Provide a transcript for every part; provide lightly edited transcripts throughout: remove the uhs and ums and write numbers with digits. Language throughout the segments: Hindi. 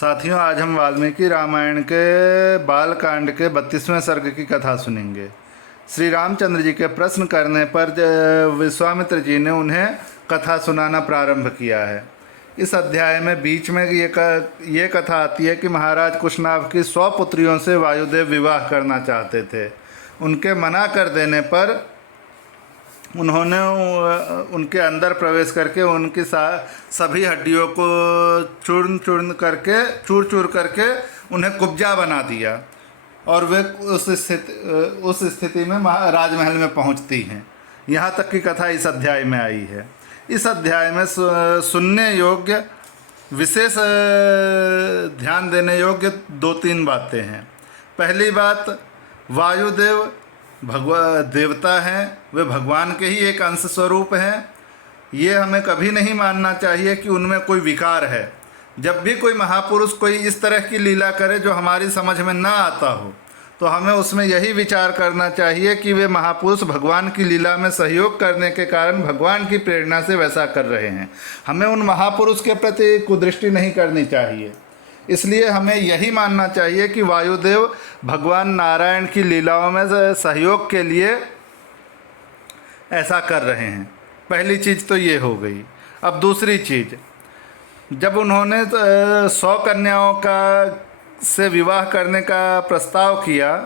साथियों, आज हम वाल्मीकि रामायण के बालकांड के 32वें सर्ग की कथा सुनेंगे। श्री रामचंद्र जी के प्रश्न करने पर विश्वामित्र जी ने उन्हें कथा सुनाना प्रारंभ किया है। इस अध्याय में बीच में ये कथा आती है कि महाराज कुशनाभ की 100 पुत्रियों से वायुदेव विवाह करना चाहते थे। उनके मना कर देने पर उन्होंने उनके अंदर प्रवेश करके उनकी सभी हड्डियों को चूर चूर करके उन्हें कुब्जा बना दिया और वे उस स्थिति में राजमहल में पहुंचती हैं। यहाँ तक की कथा इस अध्याय में आई है। इस अध्याय में सुनने योग्य, विशेष ध्यान देने योग्य 2-3 बातें हैं। पहली बात, वायुदेव देवता हैं, वे भगवान के ही एक अंश स्वरूप हैं। ये हमें कभी नहीं मानना चाहिए कि उनमें कोई विकार है। जब भी कोई महापुरुष कोई इस तरह की लीला करे जो हमारी समझ में ना आता हो, तो हमें उसमें यही विचार करना चाहिए कि वे महापुरुष भगवान की लीला में सहयोग करने के कारण भगवान की प्रेरणा से वैसा कर रहे हैं। हमें उन महापुरुष के प्रति कुदृष्टि नहीं करनी चाहिए। इसलिए हमें यही मानना चाहिए कि वायुदेव भगवान नारायण की लीलाओं में सहयोग के लिए ऐसा कर रहे हैं। पहली चीज़ तो ये हो गई। अब दूसरी चीज़, जब उन्होंने 100 कन्याओं से विवाह करने का प्रस्ताव किया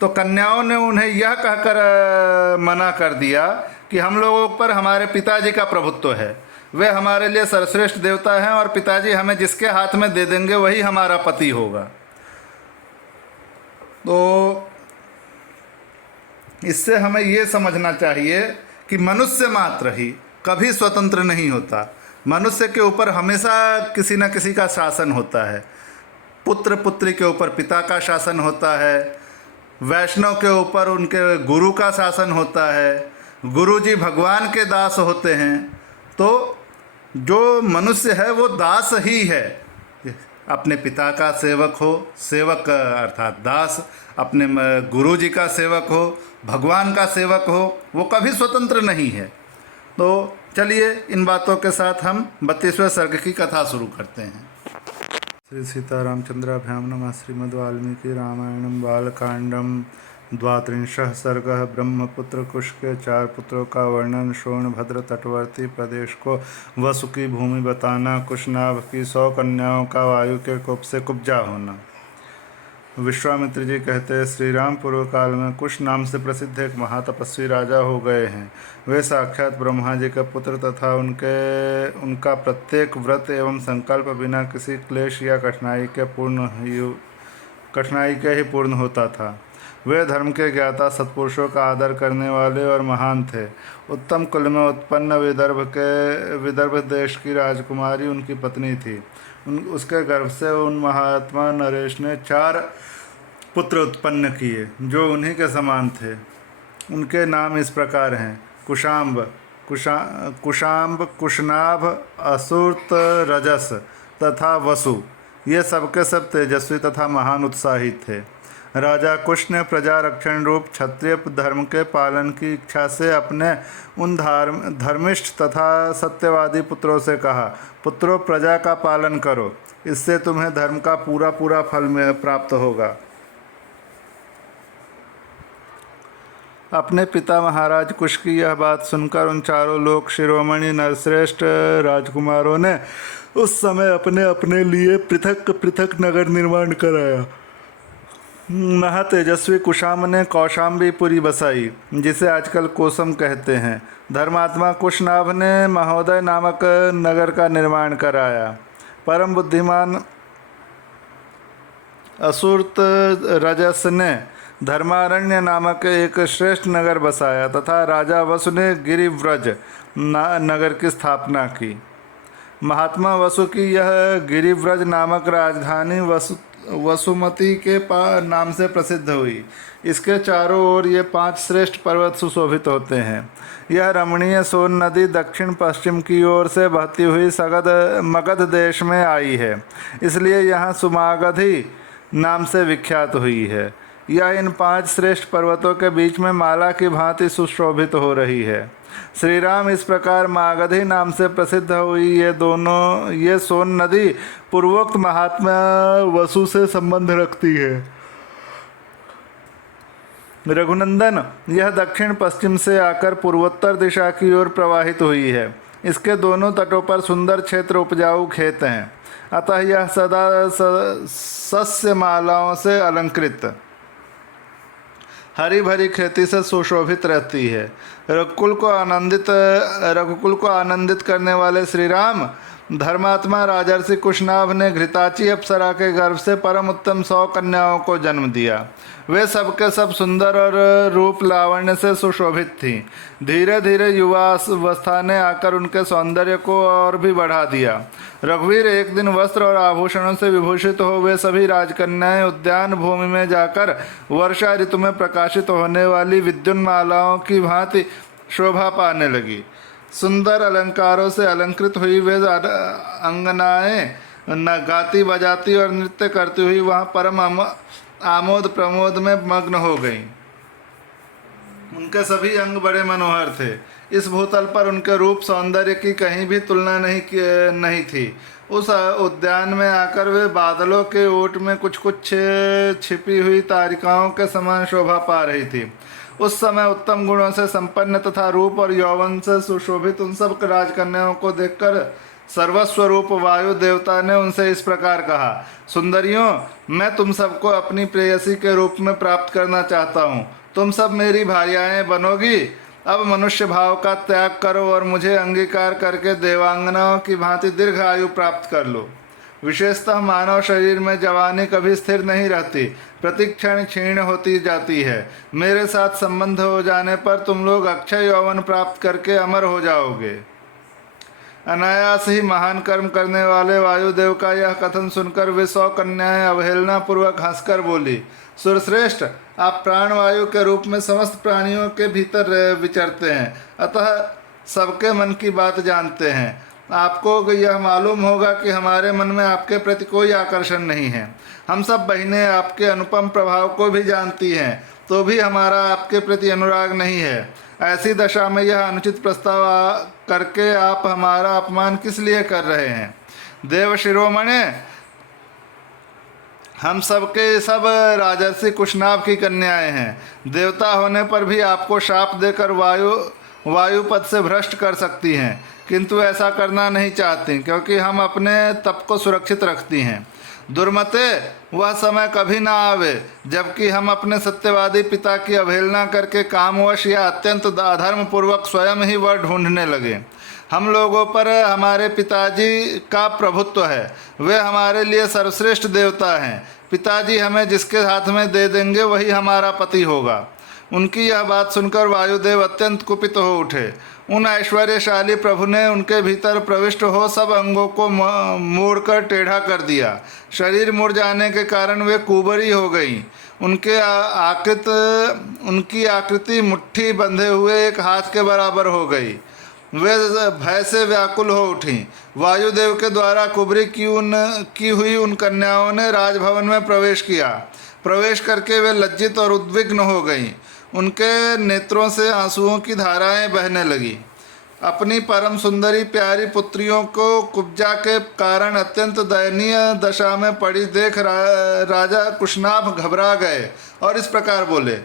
तो कन्याओं ने उन्हें यह कहकर मना कर दिया कि हम लोगों पर हमारे पिताजी का प्रभुत्व है, वे हमारे लिए सर्वश्रेष्ठ देवता हैं और पिताजी हमें जिसके हाथ में दे देंगे वही हमारा पति होगा। तो इससे हमें ये समझना चाहिए कि मनुष्य मात्र ही कभी स्वतंत्र नहीं होता। मनुष्य के ऊपर हमेशा किसी न किसी का शासन होता है। पुत्र पुत्री के ऊपर पिता का शासन होता है, वैष्णव के ऊपर उनके गुरु का शासन होता है, गुरु जी भगवान के दास होते हैं। तो जो मनुष्य है वो दास ही है। अपने पिता का सेवक हो, सेवक अर्थात दास, अपने गुरु जी का सेवक हो, भगवान का सेवक हो, वो कभी स्वतंत्र नहीं है। तो चलिए इन बातों के साथ हम 32वें सर्ग की कथा शुरू करते हैं। श्री सीतारामचंद्राभ्यां नमः। श्रीमद् वाल्मीकि रामायणं बालकांडम 32 सर्गः। ब्रह्मपुत्र कुश के 4 पुत्रों का वर्णन। सोनभद्र तटवर्ती प्रदेश को वसु की भूमि बताना। कुशनाभ की 100 कन्याओं का वायु के कोप से कुब्जा होना। विश्वामित्र जी कहते हैं, श्री राम पूर्व काल में कुश नाम से प्रसिद्ध एक महातपस्वी राजा हो गए हैं। वे साक्षात ब्रह्मा जी के पुत्र तथा उनका प्रत्येक व्रत एवं संकल्प बिना किसी क्लेश या कठिनाई के ही पूर्ण होता था। वे धर्म के ज्ञाता, सत्पुरुषों का आदर करने वाले और महान थे। उत्तम कुल में उत्पन्न विदर्भ देश की राजकुमारी उनकी पत्नी थी। उसके गर्भ से उन महात्मा नरेश ने 4 पुत्र उत्पन्न किए जो उन्हीं के समान थे। उनके नाम इस प्रकार हैं: कुशाम्ब, कुशनाभ, असुर्त, रजस तथा वसु। ये सबके सब तेजस्वी तथा महान उत्साही थे। राजा कुश ने प्रजा रक्षण रूप क्षत्रिय धर्म के पालन की इच्छा से अपने उन धर्मिष्ठ तथा सत्यवादी पुत्रों से कहा, पुत्रों प्रजा का पालन करो, इससे तुम्हें धर्म का पूरा फल में प्राप्त होगा। अपने पिता महाराज कुश की यह बात सुनकर उन चारों लोक शिरोमणि नरश्रेष्ठ राजकुमारों ने उस समय अपने अपने लिए पृथक पृथक नगर निर्माण कराया। महातेजस्वी कुशाम ने कौशाम्बीपुरी बसाई, जिसे आजकल कोसम कहते हैं। धर्मात्मा कुशनाभ ने महोदय नामक नगर का निर्माण कराया। परम बुद्धिमान असुर्त रजस ने धर्मारण्य नामक एक श्रेष्ठ नगर बसाया तथा राजा वसु ने गिरिव्रज नगर की स्थापना की। महात्मा वसु की यह गिरिव्रज नामक राजधानी वसुमती के नाम से प्रसिद्ध हुई। इसके चारों ओर ये 5 श्रेष्ठ पर्वत सुशोभित होते हैं। यह रमणीय सोन नदी दक्षिण पश्चिम की ओर से बहती हुई मगध देश में आई है, इसलिए यहाँ सुमागधी नाम से विख्यात हुई है। यह इन 5 श्रेष्ठ पर्वतों के बीच में माला की भांति सुशोभित हो रही है। श्री राम इस प्रकार मागधी नाम से प्रसिद्ध हुई। ये सोन नदी पूर्वोक्त महात्मा वसु से संबंध रखती है। रघुनंदन, यह दक्षिण पश्चिम से आकर पूर्वोत्तर दिशा की ओर प्रवाहित हुई है। इसके दोनों तटों पर सुंदर क्षेत्र उपजाऊ खेत हैं, अतः यह सदा सस्य मालाओं से अलंकृत हरी भरी खेती से सुशोभित रहती है। रघुकुल को आनंदित करने वाले श्री राम धर्मात्मा राजर्षि कुशनाभ ने घृताची अप्सरा के गर्भ से परम उत्तम 100 कन्याओं को जन्म दिया। वे सबके सब सुंदर और रूप लावण्य से सुशोभित थीं। धीरे धीरे युवावस्था ने आकर उनके सौंदर्य को और भी बढ़ा दिया। रघुवीर एक दिन वस्त्र और आभूषणों से विभूषित हो वे सभी राजकन्याएं उद्यान भूमि में जाकर वर्षा ऋतु में प्रकाशित होने वाली विद्युन्मालाओं की भांति शोभा पाने लगी। सुंदर अलंकारों से अलंकृत हुई वे अंगनाएं न गाती बजाती और नृत्य करती हुई वहाँ परम आमोद प्रमोद में मग्न हो गईं। उनके सभी अंग बड़े मनोहर थे। इस भूतल पर उनके रूप सौंदर्य की कहीं भी तुलना नहीं थी। उस उद्यान में आकर वे बादलों के ओट में कुछ छिपी हुई तारिकाओं के समान शोभा पा रही थी। उस समय उत्तम गुणों से संपन्न तथा रूप और यौवन से सुशोभित उन सब राजकन्याओं को देखकर सर्वस्वरूप वायु देवता ने उनसे इस प्रकार कहा, सुंदरियों, मैं तुम सबको अपनी प्रेयसी के रूप में प्राप्त करना चाहता हूँ। तुम सब मेरी भार्याएं बनोगी। अब मनुष्य भाव का त्याग करो और मुझे अंगीकार करके देवांगनाओं की भांति दीर्घ आयु प्राप्त कर लो। विशेषतः मानव शरीर में जवानी कभी स्थिर नहीं रहती, प्रतिक्षण क्षीण होती जाती है। मेरे साथ संबंध हो जाने पर तुम लोग अक्षय यौवन प्राप्त करके अमर हो जाओगे। अनायास ही महान कर्म करने वाले वायुदेव का यह कथन सुनकर वे 100 कन्याएं अवहेलना पूर्वक हंसकर बोली, सुरश्रेष्ठ, आप प्राणवायु के रूप में समस्त प्राणियों के भीतर विचरते हैं, अतः सबके मन की बात जानते हैं। आपको यह मालूम होगा कि हमारे मन में आपके प्रति कोई आकर्षण नहीं है। हम सब बहनें आपके अनुपम प्रभाव को भी जानती हैं, तो भी हमारा आपके प्रति अनुराग नहीं है। ऐसी दशा में यह अनुचित प्रस्ताव करके आप हमारा अपमान किस लिए कर रहे हैं? देव शिरोमणे, हम सबके सब राजर्षि कुशनाभ की कन्याएं हैं। देवता होने पर भी आपको शाप देकर वायुपद से भ्रष्ट कर सकती हैं, किंतु ऐसा करना नहीं चाहती, क्योंकि हम अपने तप को सुरक्षित रखती हैं। दुर्मते, वह समय कभी ना आवे जबकि हम अपने सत्यवादी पिता की अवहेलना करके कामवश या अत्यंत अधर्म पूर्वक स्वयं ही वह ढूंढने लगे। हम लोगों पर हमारे पिताजी का प्रभुत्व है, वे हमारे लिए सर्वश्रेष्ठ देवता हैं। पिताजी हमें जिसके हाथ में दे देंगे वही हमारा पति होगा। उनकी यह बात सुनकर वायुदेव अत्यंत कुपित हो उठे। उन ऐश्वर्यशाली प्रभु ने उनके भीतर प्रविष्ट हो सब अंगों को मोड़कर टेढ़ा कर दिया। शरीर मुड़ जाने के कारण वे कुंवरी हो गईं। उनकी आकृति मुट्ठी बंधे हुए एक हाथ के बराबर हो गई। वे भय से व्याकुल हो उठीं। वायुदेव के द्वारा कुबरी की हुई उन कन्याओं ने राजभवन में प्रवेश किया। प्रवेश करके वे लज्जित और उद्विग्न हो गईं। उनके नेत्रों से आंसुओं की धाराएं बहने लगी। अपनी परम सुंदरी प्यारी पुत्रियों को कुब्जा के कारण अत्यंत दयनीय दशा में पड़ी देख राजा कुशनाभ घबरा गए और इस प्रकार बोले,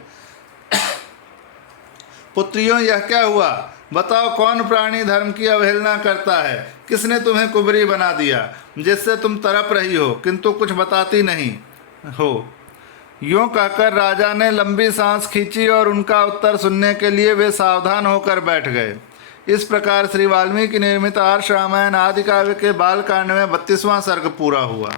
पुत्रियों, यह क्या हुआ? बताओ, कौन प्राणी धर्म की अवहेलना करता है? किसने तुम्हें कुबरी बना दिया जिससे तुम तड़प रही हो किंतु कुछ बताती नहीं हो? यूँ कहकर राजा ने लंबी सांस खींची और उनका उत्तर सुनने के लिए वे सावधान होकर बैठ गए। इस प्रकार श्री वाल्मीकि निर्मित आर्ष रामायण आदि काव्य के बालकांड में 32वां सर्ग पूरा हुआ।